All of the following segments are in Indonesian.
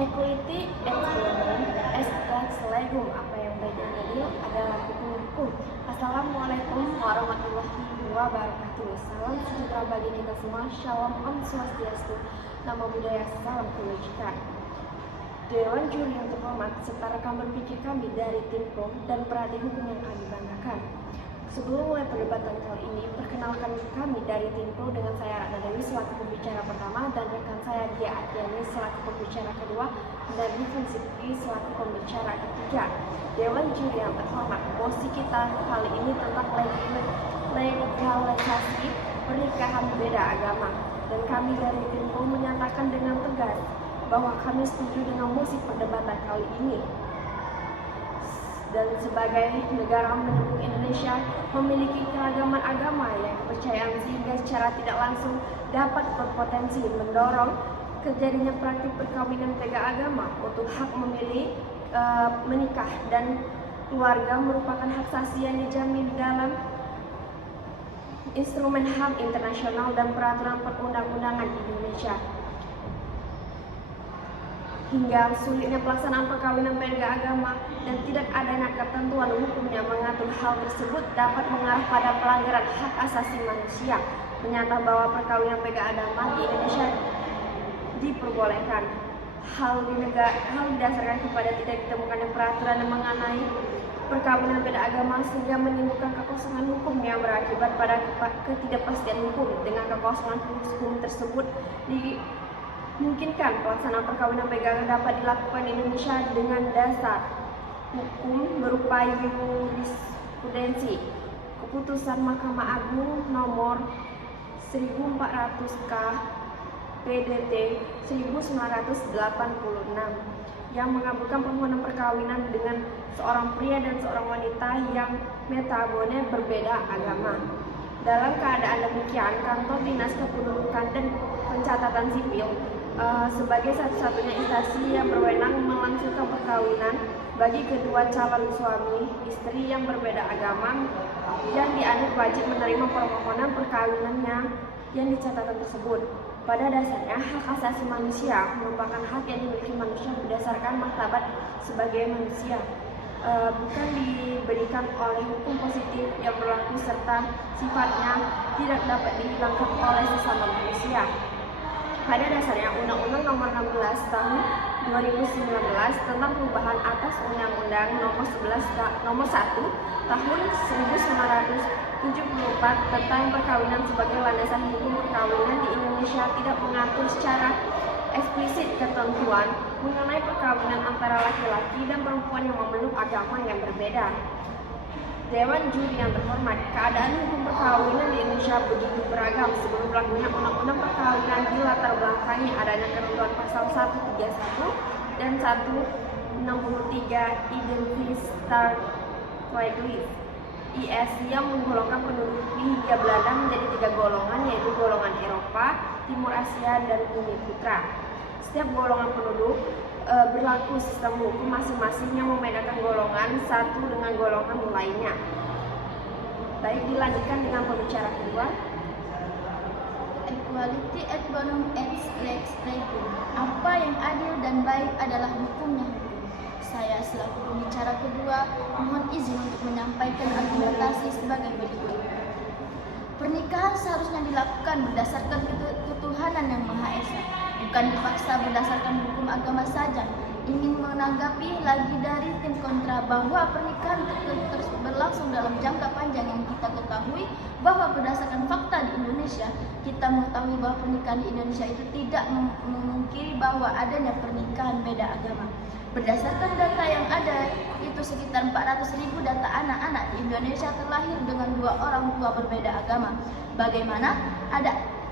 Equality ex bonum est lex legum. Apa yang baik dan adil adalah hukum. Assalamualaikum warahmatullahi wabarakatuh. Salam sejahtera bagi kita semua. Shalom Om Swastiastu. Nama budaya salam kebajikan. Dewan juri yang terhormat serta rekan berpikir kami dari tim PROM dan perhati hukum yang kami banggakan. Sebelum mulai perdebatan kali ini, perkenalkan kami dari tim PRO dengan saya Ratna Dewi selaku pembicara pertama dan rekan saya Dia Ardiani selaku pembicara kedua dan Rifan Sitri selaku pembicara ketiga. Dewan juri yang terhormat, mosi kita kali ini tentang legalisasi pernikahan beda agama, dan kami dari tim PRO menyatakan dengan tegas bahwa kami setuju dengan mosi perdebatan kali ini. Dan sebagai negara pendukung Indonesia memiliki keragaman agama yang kepercayaan sehingga secara tidak langsung dapat berpotensi mendorong terjadinya praktik perkawinan beda agama. Untuk hak memilih menikah dan keluarga merupakan hak asasi yang dijamin dalam instrumen HAM internasional dan peraturan perundang-undangan Indonesia. Hingga sulitnya pelaksanaan perkawinan beda agama dan tidak adanya ketentuan hukum yang mengatur hal tersebut dapat mengarah pada pelanggaran hak asasi manusia. Menyatakan bahwa perkawinan beda agama di Indonesia diperbolehkan. Hal didasarkan kepada tidak ditemukannya peraturan yang mengenai perkawinan beda agama sehingga menimbulkan kekosongan hukum yang berakibat pada ketidakpastian hukum. Dengan kekosongan hukum tersebut dimungkinkan pelaksanaan perkawinan beda agama dapat dilakukan di Indonesia dengan dasar hukum berupa jurisprudensi keputusan Mahkamah Agung nomor 1400 K PDT 1986 yang mengabulkan permohonan perkawinan dengan seorang pria dan seorang wanita yang notabene berbeda agama. Dalam keadaan demikian, kantor dinas kependudukan dan pencatatan sipil sebagai satu-satunya instansi yang berwenang melangsungkan perkawinan bagi kedua calon suami istri yang berbeda agama yang dianggap wajib menerima permohonan perkawinannya yang dicatatkan tersebut. Pada dasarnya, hak asasi manusia merupakan hak yang dimiliki manusia berdasarkan martabat sebagai manusia, bukan diberikan oleh hukum positif yang berlaku serta sifatnya tidak dapat dihilangkan oleh sesama manusia. Pada dasarnya, Undang-Undang Nomor 16 Tahun 2019 tentang perubahan atas Undang-Undang Nomor 1 Tahun 1974 tentang perkawinan sebagai landasan hukum perkawinan di Indonesia tidak mengatur secara eksplisit ketentuan mengenai perkawinan antara laki-laki dan perempuan yang memeluk agama yang berbeda. Dewan juri yang terhormat, keadaan hukum perkawinan di Indonesia begitu beragam. Sebelum berlakunya undang-undang perkawinan dilatar belakangi adanya ketentuan pasal 131 dan 163 Identitas Stateless IS yang menggolongkan penduduk Hindia Belanda menjadi 3 golongan, yaitu golongan Eropa, Timur Asia, dan Bumi Putra. Setiap golongan penduduk berlaku sistem hukum masing-masing yang membedakan golongan satu dengan golongan lainnya. Baik, dilanjutkan dengan pembicara kedua. Equality et bonum est lex legum. Apa yang adil dan baik adalah hukumnya hukum. Saya selaku pembicara kedua mohon izin untuk menyampaikan argumentasi sebagai berikut. Pernikahan seharusnya dilakukan berdasarkan ketuhanan yang Maha Esa, bukan dipaksa berdasarkan hukum agama saja. Ingin menanggapi lagi dari tim kontra bahwa pernikahan terus berlangsung dalam jangka panjang yang kita ketahui bahwa berdasarkan fakta di Indonesia, kita mengetahui bahwa pernikahan di Indonesia itu tidak memungkiri bahwa adanya pernikahan beda agama. Berdasarkan data yang ada, itu sekitar 400.000 data anak-anak di Indonesia terlahir dengan 2 orang tua berbeda agama. Bagaimana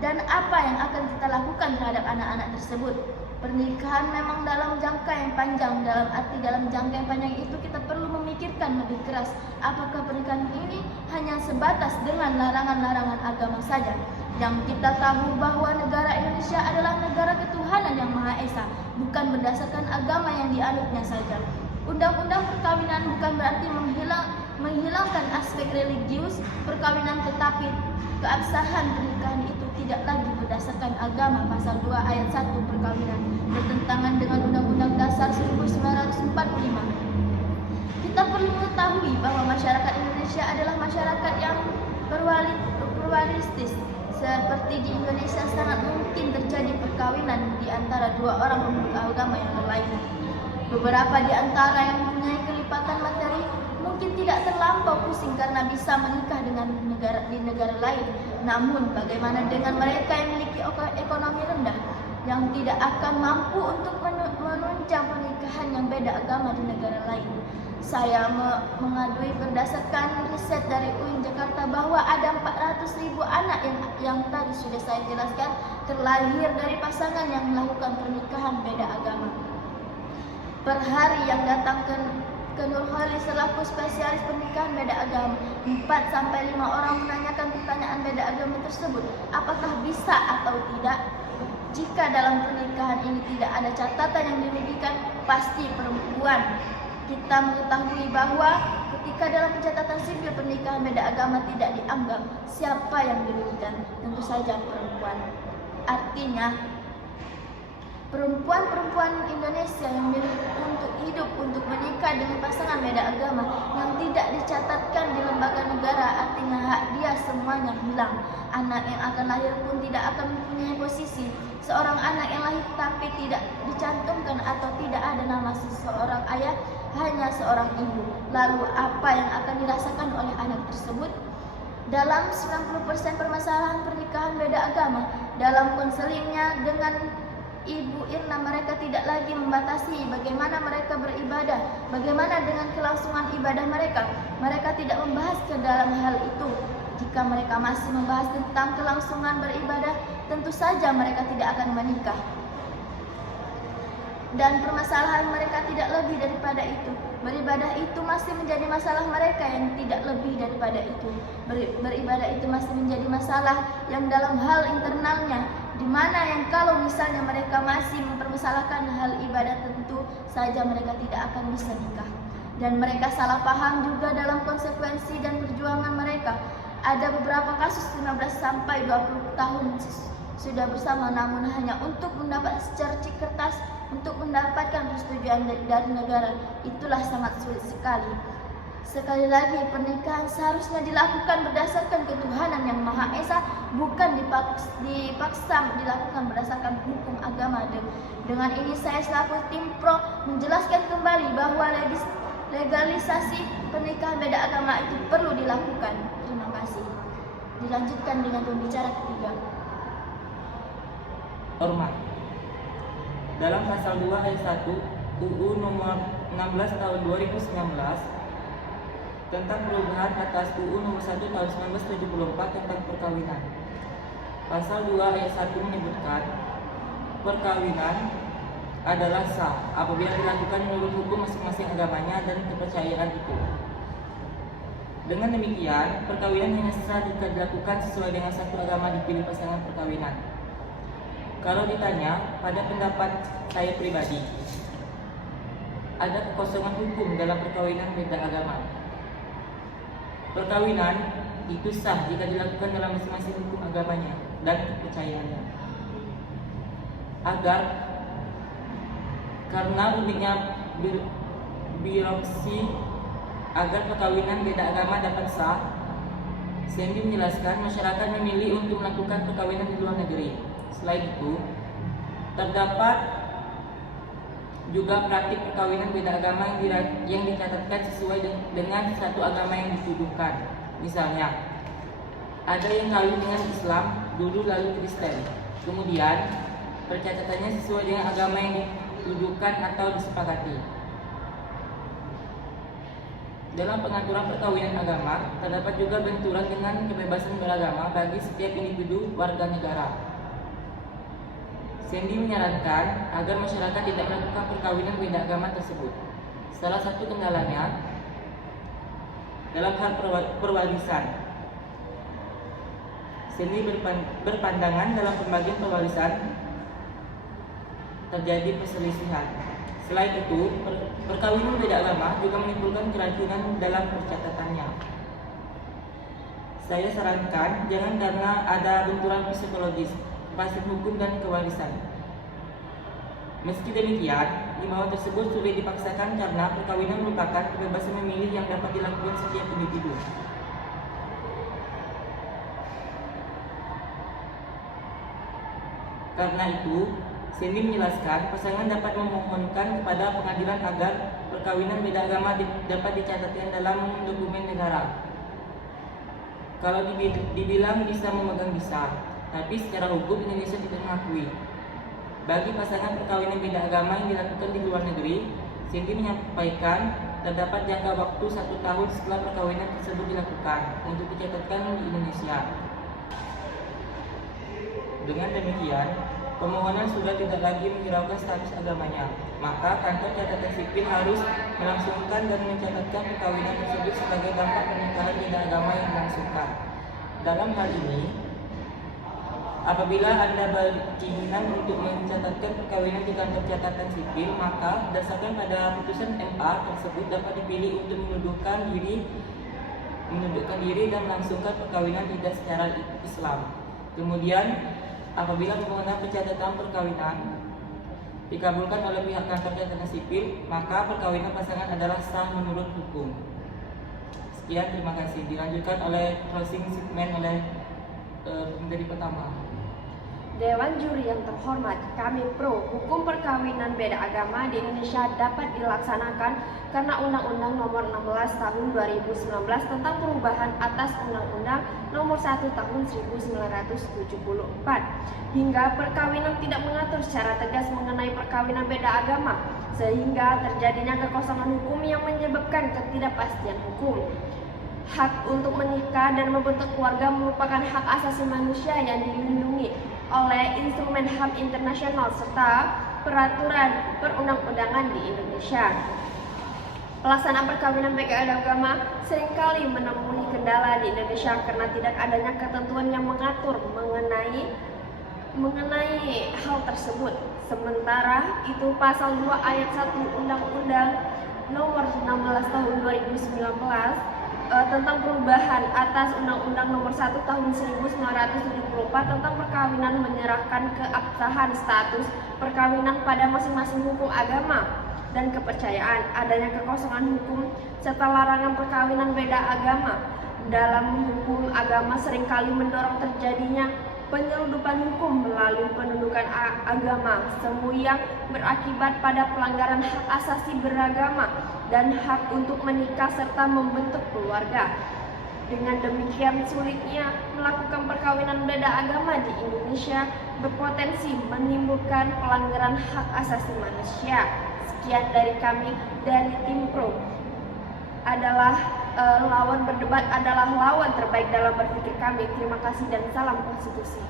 dan apa yang akan kita lakukan terhadap anak-anak tersebut? Pernikahan memang dalam jangka yang panjang, dalam arti dalam jangka yang panjang itu kita perlu memikirkan lebih keras apakah pernikahan ini hanya sebatas dengan larangan-larangan agama saja. Yang kita tahu bahwa negara Indonesia adalah negara ketuhanan yang Maha Esa, bukan berdasarkan agama yang dianutnya saja. Undang-undang perkawinan bukan berarti menghilangkan aspek religius perkawinan, tetapi keabsahan pernikahan itu tidak lagi berdasarkan agama pasal 2 ayat 1 perkawinan bertentangan dengan Undang-Undang Dasar 1945. Kita perlu mengetahui bahwa masyarakat Indonesia adalah masyarakat yang pluralistis. Seperti di Indonesia sangat mungkin terjadi perkawinan di antara dua orang pemeluk agama yang berlainan. Beberapa di antara yang mempunyai kelipatan materi mungkin tidak terlampau pusing karena bisa menikah dengan negara lain. Namun bagaimana dengan mereka yang memiliki ekonomi rendah yang tidak akan mampu untuk menunjang pernikahan yang beda agama di negara lain? Saya mengadui berdasarkan riset dari UIN Jakarta bahwa ada 400.000 anak yang tadi sudah saya jelaskan terlahir dari pasangan yang melakukan pernikahan beda agama. Per hari yang datang ke Nurholi selaku spesialis pernikahan beda agama, 4-5 orang menanyakan pertanyaan beda agama tersebut, apakah bisa atau tidak? Jika dalam pernikahan ini tidak ada catatan yang dirugikan, pasti perempuan. Kita mengetahui bahwa ketika dalam pencatatan sipil pernikahan beda agama tidak dianggap, siapa yang dirugikan? Tentu saja perempuan. Artinya perempuan-perempuan Indonesia yang memilih untuk hidup, untuk menikah dengan pasangan beda agama yang tidak dicatatkan di lembaga negara, artinya hak dia semuanya hilang. Anak yang akan lahir pun tidak akan mempunyai posisi. Seorang anak yang lahir tapi tidak dicantumkan atau tidak ada nama seseorang ayah, hanya seorang ibu. Lalu apa yang akan dirasakan oleh anak tersebut? Dalam 90% permasalahan pernikahan beda agama, dalam konselingnya dengan Ibu Irna, mereka tidak lagi membatasi bagaimana mereka beribadah, bagaimana dengan kelangsungan ibadah mereka. Mereka tidak membahas ke dalam hal itu. Jika mereka masih membahas tentang kelangsungan beribadah, tentu saja mereka tidak akan menikah. Dan permasalahan mereka tidak lebih daripada itu. Beribadah itu masih menjadi masalah mereka yang tidak lebih daripada itu. Beribadah itu masih menjadi masalah yang dalam hal internalnya, di mana yang kalau misalnya mereka masih mempermasalahkan hal ibadah, tentu saja mereka tidak akan bisa nikah. Dan mereka salah paham juga dalam konsekuensi dan perjuangan mereka. Ada beberapa kasus 15-20 tahun sudah bersama, namun hanya untuk mendapat secercik kertas, untuk mendapatkan persetujuan dari negara. Itulah sangat sulit sekali. Sekali lagi, pernikahan seharusnya dilakukan berdasarkan ketuhanan yang Maha Esa, bukan dipaksa dilakukan berdasarkan hukum agama. Dengan ini saya selaku tim pro menjelaskan kembali bahwa legalisasi pernikahan beda agama itu perlu dilakukan. Terima kasih. Dilanjutkan dengan pembicara ketiga. Hormat. Dalam pasal 2 ayat 1 UU nomor 16 tahun 2019 tentang perubahan atas UU nomor 1 tahun 1974 tentang perkawinan. Pasal 2 ayat 1 menyebutkan perkawinan adalah sah apabila dilakukan menurut hukum masing-masing agamanya dan kepercayaan itu. Dengan demikian, perkawinan hanya sah jika dilakukan sesuai dengan satu agama dipilih pasangan perkawinan. Kalau ditanya, pada pendapat saya pribadi, ada kekosongan hukum dalam perkawinan beda agama. Perkawinan itu sah jika dilakukan dalam masing-masing hukum agamanya dan kepercayaannya. Karena rumitnya birokrasi agar perkawinan beda agama dapat sah, Sandy menjelaskan masyarakat memilih untuk melakukan perkawinan di luar negeri. Selain itu, terdapat juga praktik perkawinan beda agama yang dicatatkan sesuai dengan satu agama yang dituduhkan. Misalnya, ada yang kawin dengan Islam dulu lalu Kristen, kemudian percatatannya sesuai dengan agama yang dituduhkan atau disepakati. Dalam pengaturan perkawinan agama, terdapat juga benturan dengan kebebasan beragama bagi setiap individu warga negara. Sandy menyarankan agar masyarakat tidak melakukan perkawinan beda agama tersebut. Salah satu kendalanya dalam hal perwarisan. Sandy berpandangan dalam pembagian pewarisan terjadi perselisihan. Selain itu, perkawinan beda agama juga menimbulkan keracunan dalam percatatannya. saya sarankan jangan karena ada benturan psikologis, pasif hukum dan kewarisan. Meski demikian, imbauan tersebut sulit dipaksakan karena perkawinan merupakan kebebasan memilih yang dapat dilakukan setiap individu. Karena itu, Cindy menjelaskan pasangan dapat memohonkan kepada pengadilan agar perkawinan beda agama dapat dicatatkan dalam dokumen negara. Kalau dibilang bisa memegang bisa, tapi secara hukum Indonesia tidak mengakui. Bagi pasangan perkawinan beda agama yang dilakukan di luar negeri, Cindy menyampaikan terdapat jangka waktu 1 tahun setelah perkawinan tersebut dilakukan untuk dicatatkan di Indonesia. Dengan demikian, pemohonan sudah tidak lagi menghiraukan status agamanya, maka kantor catatan sipil harus melangsungkan dan mencatatkan perkawinan tersebut sebagai dampak pernikahan beda agama yang dilangsungkan. Dalam hal ini, apabila Anda berkeinginan untuk mencatatkan perkawinan di kantor catatan sipil, maka berdasarkan pada putusan MA tersebut dapat dipilih untuk menundukkan diri dan melangsungkan perkawinan tidak secara Islam. Kemudian, apabila permohonan pencatatan perkawinan dikabulkan oleh pihak kantor catatan sipil, maka perkawinan pasangan adalah sah menurut hukum. Sekian, terima kasih. Dilanjutkan oleh closing statement oleh pemberi pertama. Dewan Juri yang terhormat, kami pro hukum perkawinan beda agama di Indonesia dapat dilaksanakan karena Undang-Undang Nomor 16 Tahun 2019 tentang perubahan atas Undang-Undang Nomor 1 Tahun 1974 hingga perkawinan tidak mengatur secara tegas mengenai perkawinan beda agama sehingga terjadinya kekosongan hukum yang menyebabkan ketidakpastian hukum. Hak untuk menikah dan membentuk keluarga merupakan hak asasi manusia yang dilindungi oleh instrumen HAM internasional serta peraturan perundang-undangan di Indonesia. Pelaksanaan perkawinan beda agama seringkali menemui kendala di Indonesia karena tidak adanya ketentuan yang mengatur mengenai hal tersebut. Sementara itu pasal 2 ayat 1 Undang-Undang Nomor 16 Tahun 2019 tentang perubahan atas Undang-Undang Nomor 1 Tahun 1974 tentang perkawinan menyerahkan keabsahan status perkawinan pada masing-masing hukum agama dan kepercayaan. Adanya kekosongan hukum serta larangan perkawinan beda agama dalam hukum agama seringkali mendorong terjadinya penyeludupan hukum melalui penundukan agama, semu yang berakibat pada pelanggaran hak asasi beragama dan hak untuk menikah serta membentuk keluarga. Dengan demikian, sulitnya melakukan perkawinan beda agama di Indonesia berpotensi menimbulkan pelanggaran hak asasi manusia. Sekian dari kami dari tim Pro. Lawan berdebat adalah lawan terbaik dalam berpikir kami. Terima kasih dan salam konstitusi.